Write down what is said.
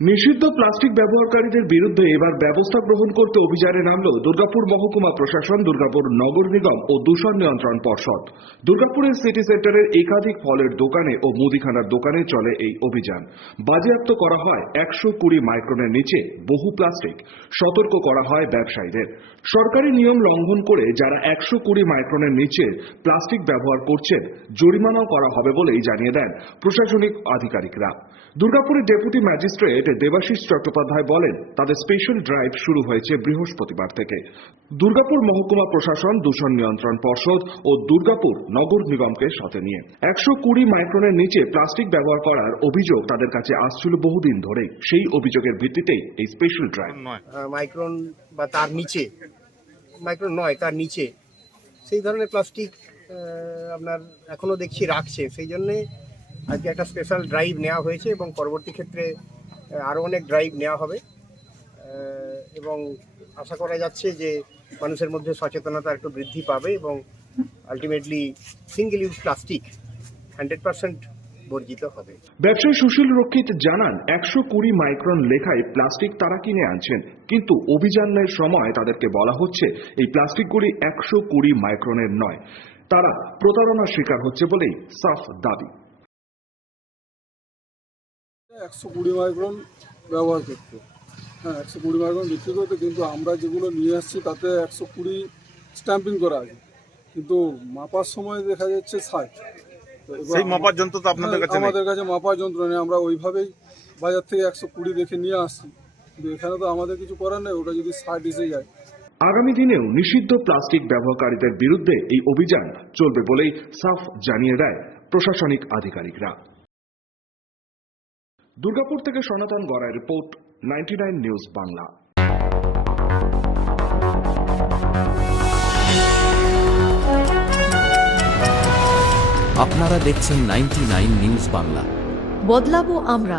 নিষিদ্ধ প্লাস্টিক ব্যবহারকারীদের বিরুদ্ধে এবার ব্যবস্থা গ্রহণ করতে অভিযানে নামল দুর্গাপুর মহকুমা প্রশাসন, দুর্গাপুর নগর নিগম ও দূষণ নিয়ন্ত্রণ পর্ষদ। দুর্গাপুরের সিটি সেন্টারের একাধিক ফলের দোকানে ও মুদিখানার দোকানে চলে এই অভিযান। বাজেয়াপ্ত করা হয় 120 মাইক্রনের নিচে বহু প্লাস্টিক। সতর্ক করা হয় ব্যবসায়ীদের। সরকারি নিয়ম লঙ্ঘন করে যারা 120 মাইক্রনের নিচে প্লাস্টিক ব্যবহার করছেন জরিমানাও করা হবে বলেই জানিয়ে দেন প্রশাসনিক আধিকারিকরা। দুর্গাপুরের ডেপুটি ম্যাজিস্ট্রেট দেবাশিস চট্টোপাধ্যায় বলেন, তাদের স্পেশাল ড্রাইভ শুরু হয়েছে বৃহস্পতিবার থেকে। দুর্গাপুর মহকুমা প্রশাসন, দূষণ নিয়ন্ত্রণ পর্ষদ ও দুর্গাপুর নগর নিগমকে সাথে নিয়ে 120 মাইক্রনের নিচে প্লাস্টিক ব্যবহার করার অভিযোগ তাদের কাছে আসছিল বহুদিন ধরেই। সেই অভিযোগের ভিত্তিতেই এই স্পেশাল ড্রাইভ। মাইক্রন বা তার নিচে, মাইক্রন নয় তার নিচে সেই ধরনের প্লাস্টিক আপনার এখনো দেখছি রাখছে। সেই জন্যে আজকে একটা স্পেশাল ড্রাইভ নেওয়া হয়েছে এবং পরবর্তী ক্ষেত্রে আরও অনেক ড্রাইভ নেওয়া হবে এবং আশা করা যাচ্ছে যে মানুষের মধ্যে সচেতনতা একটু বৃদ্ধি পাবে এবং আলটিমেটলি সিঙ্গেল ইউজ প্লাস্টিক 100% বর্জিত হবে। ব্যবসায়ী সুশীল রক্ষিত জানান, 120 মাইক্রন লেখায় প্লাস্টিক তারা কিনে আনছেন, কিন্তু অভিযানের সময় তাদেরকে বলা হচ্ছে এই প্লাস্টিকগুলি 120 মাইক্রনের নয়। তারা প্রতারণার শিকার হচ্ছে বলেই সাফ দাবি। 120 মাইক্রন ব্যবহার করতে, 120 মাইক্রন বিক্রি করতে, কিন্তু আমরা যেগুলো নিয়ে আসছি তাতে 120 স্ট্যাম্পিং করা আছে, কিন্তু মাপার সময় দেখা যাচ্ছে 60। সেই মাপার যন্ত্র তো আপনাদের কাছে নেই? আমাদের কাছে মাপার যন্ত্র নেই, আমরা ওইভাবেই বাজার থেকে 120 দেখে নিয়ে আসছি, কিন্তু এখানে তো আমাদের কিছু করার নেই। ওটা যদি 60 এসে যায়, আগামী দিনেও নিষিদ্ধ প্লাস্টিক ব্যবহারকারীদের বিরুদ্ধে এই অভিযান চলবে বলেই সাফ জানিয়ে দেয় প্রশাসনিক আধিকারিকরা। দুর্গাপুর থেকে সনাতন গড়াই রিপোর্ট, 99 নিউজ বাংলা। আপনারা দেখছেন 99 নিউজ বাংলা। বদলাবো আমরা।